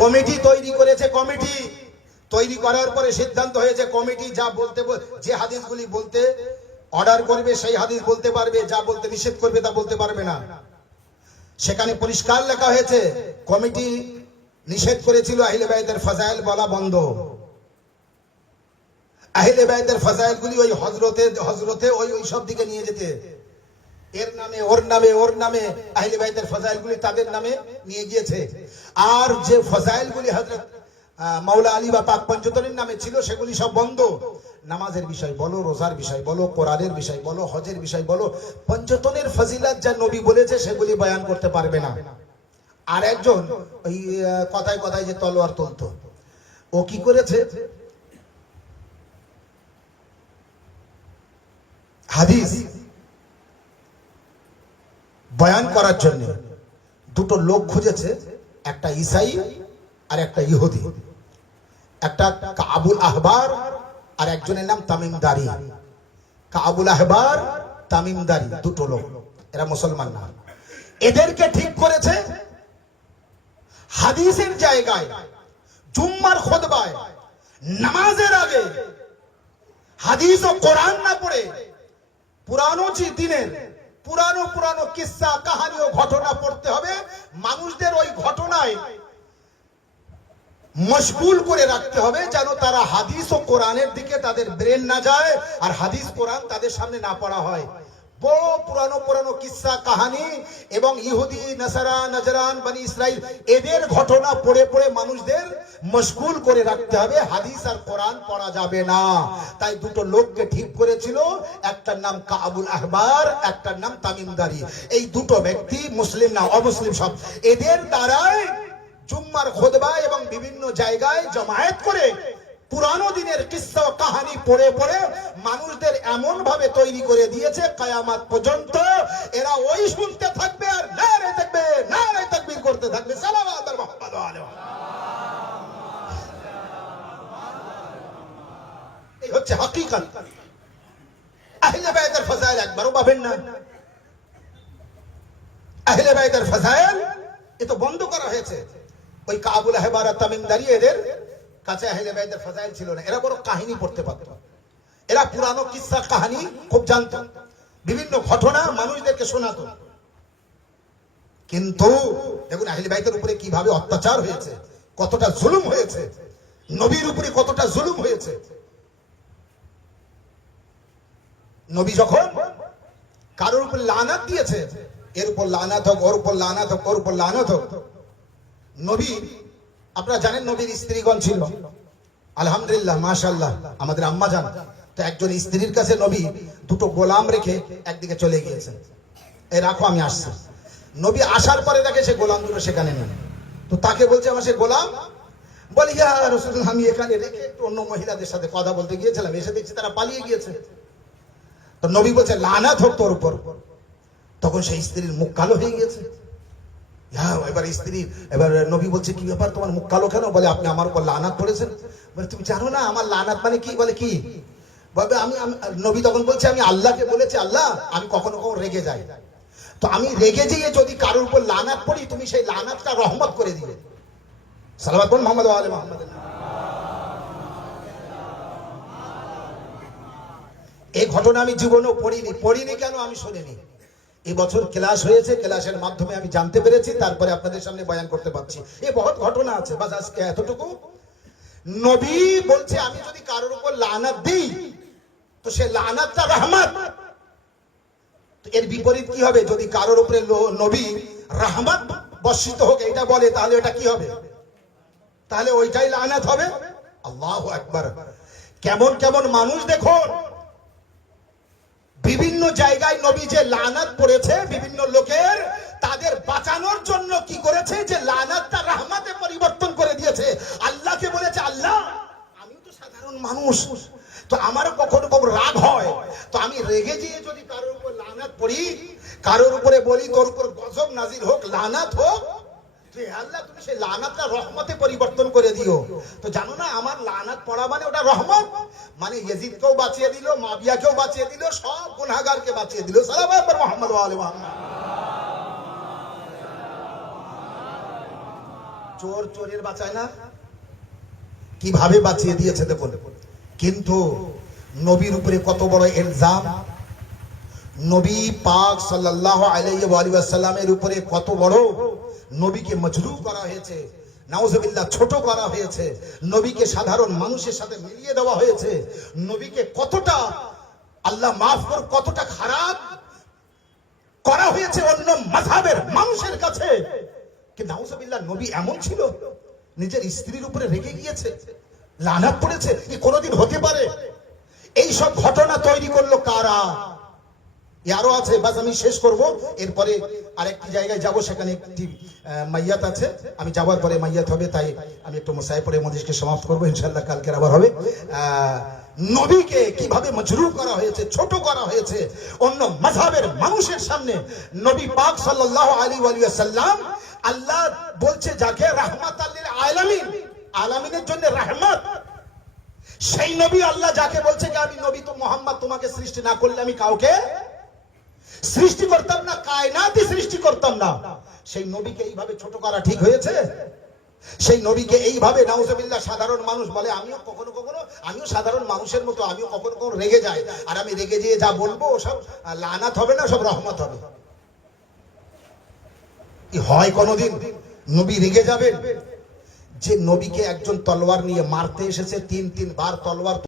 Committee তৈরি করেছে। Committee তৈরি করার পরে সিদ্ধান্ত হয়েছে কমিটি যা বলতে যে হাদিসগুলি বলতে অর্ডার করবে সেই হাদিস বলতে পারবে, যা বলতে নিষেধ করবে তা বলতে পারবে না। সেখানে পরিষ্কার লেখা হয়েছে কমিটি নিষেধ করেছিল আহলে বাইতের ফাজাইল বলা বন্ধ। আহলে বাইতের ফাজাইল গুলি ওই হযরতে ওই সব দিকে নিয়ে যেতে, এর নামে ওর নামে আহলে বাইতের ফাজাইল গুলি তাদের নামে নিয়ে গিয়েছে। আর যে ফাজাইল গুলি হযরত মাওলা আলী বা পাক পঞ্চতনের নামে ছিল সেগুলি সব বন্ধ। নামাজের বিষয় বলো, রোজার বিষয় বলো, কোরআনের বিষয় বলো, হজের বিষয় বলো, পঞ্চতনের ফজিলত যা নবী বলেছে সেগুলি বয়ান করতে পারবে না। আর একজন ওই কথায় কথায় যে তলোয়ার তুলতো, ও কি করেছে, হাদিস বয়ান করার জন্য দুটো লোক খুঁজেছে, একটা ঈসাই আর একটা ইহুদি, একটা কাবুল আহবার আর একজনের নাম তামিমদারি। কাবুল আহবার, তামিমদারি, দুটো লোক, এরা মুসলমান না। এদেরকে ঠিক করেছে হাদিসের জায়গায় জুম্মার খুতবায় নামাজের আগে হাদিস ও কোরআন না পড়ে পুরানো দিনের পুরানো কিস্সা কাহিনী ও ঘটনা পড়তে হবে। মানুষদের ওই ঘটনায় মশগুল করে রাখতে হবে যেন তারা হাদিস ও কোরআনের দিকে তাদের ব্রেন না যায় আর হাদিস কোরআন তাদের সামনে না পড়া হয়। বড় পুরানো কিস্সা কাহিনী এবং ইহুদি, নাসারা, নজরান, বনি ইসরাইল এদের ঘটনা পড়ে পড়ে মানুষদের মশগুল করে রাখতে হবে, হাদিস আর কোরআন পড়া যাবে না। তাই দুটো লোককে ঠিক করেছিল, একটার নাম কাবুল আহবার, একটার নাম তামিমদারি। এই দুটো ব্যক্তি মুসলিম না অমুসলিম সব, এদের দ্বারাই জুম্মার খুতবা এবং বিভিন্ন জায়গায় জমায়েত করে পুরানো দিনের কিস্সা ও কাহিনী পড়ে পড়ে মানুষদের এমন ভাবে তৈরি করে দিয়েছে কিয়ামত পর্যন্ত এরা ওই শুনতে থাকবে আর নারে তাকবীর করতে থাকবে। সালাওয়াত আর মুহাম্মদ ওয়া আলিহি। এই হচ্ছে হাকিকত। আহলে বাইতের ফাজাইল একবারও পাবেন না। আহলে বাইতের ফাজাইল এ তো বন্ধ করা হয়েছে। ওই কাবুল আহবার আর তামিমদারি এদের কাছে আহলে বাইতের ফাজাইল ছিল না। এরা বড় কাহিনী পড়তে পারত, এরা পুরানো কিস্সা কাহিনী খুব জানতো, বিভিন্ন ঘটনা মানুষদেরকে শোনাতো। কিন্তু দেখুন আহলে বাইতের উপরে কিভাবে অত্যাচার হয়েছে, কতটা জুলুম হয়েছে, নবীর উপরে কতটা জুলুম হয়েছে। নবী যখন কারোর উপর লানাত দিয়েছে, এর উপর লানাত হোক, ওর উপর লানাত হোক, ওর উপর লানাত হোক। নবী আপনারা জানেন নবীর স্ত্রীগণ ছিল, আলহামদুলিল্লাহ মাশাআল্লাহ আমাদের আম্মা জান। তো একজন স্ত্রীর কাছে নবী দুটো গোলাম রেখে একদিকে চলে গিয়েছেন, এই রাখো আমি আসছি। নবী আসার পরে দেখে সে গোলাম দুটো সেখানে নেই। তো তাকে বলছে আমার সে গোলাম, বলি ইয়া রাসূলুল্লাহ আমি এখানে রেখে একটু অন্য মহিলাদের সাথে কথা বলতে গিয়েছিলাম, এসে দেখছি তারা পালিয়ে গিয়েছে। তো নবী বলছে লানাত হোক তোর উপর। তখন সেই স্ত্রীর মুখ কালো হয়ে গিয়েছে। এবার স্ত্রী, এবার নবী বলছে কি ব্যাপার তোমার মুখ কালো কেন? বলে আপনি আমার উপর লানাত পড়েছেন। বলে তুমি জানো না আমার লানাত মানে কি? বলে কি? বলে আমি নবী তখন বলছে আমি আল্লাহকে বলেছি আল্লাহ আমি কখনো কখনো রেগে যাই, তো আমি রেগে যেয়ে যদি কারোর উপর লানাত পড়ি তুমি সেই লানাতটা রহমত করে দিবে। সালাওয়াত বলুন মুহাম্মদ ওয়া আলি মুহাম্মদ। এই ঘটনা আমি জীবনেও পড়িনি কেন আমি শুনিনি। এই বছর ক্লাস হয়েছে, ক্লাসের মাধ্যমে আমি জানতে পেরেছি, তারপরে আপনাদের সামনে বয়ান করতে পারছি। এই বহুত ঘটনা আছে, বাস আজকে এতটুকু। নবী বলছে আমি যদি কারোর উপর লানাত দিই তো সে লানাতটা রহমত। তো এর বিপরীত কি হবে? যদি কারোর উপরে নবী রহমত বর্ষিত হোক এটা বলে তাহলে এটা কি হবে? তাহলে ওইটাই লানাত হবে। আল্লাহু আকবার। কেমন কেমন মানুষ দেখুন, বিভিন্ন জায়গায় নবী যে লানাত পড়েছে বিভিন্ন লোকের, তাদের বাঁচানোর জন্য কি করেছে যে লানাতটা রহমতে পরিবর্তন করে দিয়েছে। আল্লাহকে বলেছে আল্লাহ আমি তো সাধারণ মানুষ, তো আমার কখনো কখনো রাগ হয়, তো আমি রেগে গিয়ে যদি কারোর উপর লানাত পড়ি, কারোর উপরে বলি তোর উপর গজব নাজিল হোক, লানাত হোক, তো আল্লাহ তুমি সেই লানাতটা রহমতে পরিবর্তন করে দিও। তো জানো না আমার লানাত পড়া মানে ওটা রহমত, মানে ইয়াজিদকেও বাঁচিয়ে দিল, মাবিয়াকেও বাঁচিয়ে দিল, সব গুনাহগারকে বাঁচিয়ে দিল। সালাওয়াত মুহাম্মদ ওয়া আলি মুহাম্মদ। চোর চোরের বাঁচায় না, কিভাবে বাঁচিয়ে দিয়েছে দেখুন। কিন্তু নবীর উপরে কত বড় ইলজাম, নবী পাক সাল্লাল্লাহু আলাইহি ওয়া সাল্লামের উপরে কত বড়, নবীকে মজরু করা হয়েছে, নাউজুবিল্লাহ ছোট করা হয়েছে, নবীকে সাধারণ মানুষের সাথে মিলিয়ে দেওয়া হয়েছে, নবীকে কতটা আল্লাহ মাফ কর কতটা খারাপ করা হয়েছে অন্য মাযহাবের মানুষের কাছে। কিন্তু নাউজুবিল্লাহ নবী এমন ছিল, নিজের স্ত্রীর উপরে রেগে গিয়েছে, লানত পড়েছে, কি কোনোদিন হতে পারে? এই সব ঘটনা তৈরি করলো কারা? আরো আছে, বাস আমি শেষ করব, এরপরে আরেকটি জায়গায় যাব, সেখানে একটি মাইয়াত আছে, আমি যাওয়ার পরে মাইয়াত হবে, তাই আমি একটু মুসাই পড়ে মজলিসকে সমাপ্ত করবো, ইনশাআল্লাহ কালকে আবার হবে। নবীকে কিভাবে মজরু করা হয়েছে, ছোট করা হয়েছে অন্য মাযহাবের মানুষের সামনে। নবী পাক সাল্লাল্লাহু আলাইহি ওয়া সাল্লাম, আল্লাহ বলছে যাকে রাহমাতাল লিল আলামিন, আলামিনের জন্য রাহমত, সেই নবী আল্লাহ যাকে বলছে যে আমি নবী, তো মুহাম্মদ তোমাকে সৃষ্টি না করলে আমি কাউকে সৃষ্টি করতাম না, কায়নাতই সৃষ্টি করতাম না, সেই নবীকে এইভাবে ছোট করা ঠিক হয়েছে? সেই নবীকে এইভাবে নাউজুবিল্লাহ সাধারণ মানুষ বলে, আমিও কখনো কখনো, আমিও সাধারণ মানুষের মতো, আমিও কখনো কখনো রেগে যাই, আর আমি রেগে যেয়ে যা বলবো সব লানাত হবে না, সব রহমত হবে। কি হয় কোনোদিন? নবী রেগে যাবেন? যে নবীকে একজন তলোয়ার নিয়ে মারতে এসেছে, 3 বার তলোয়ার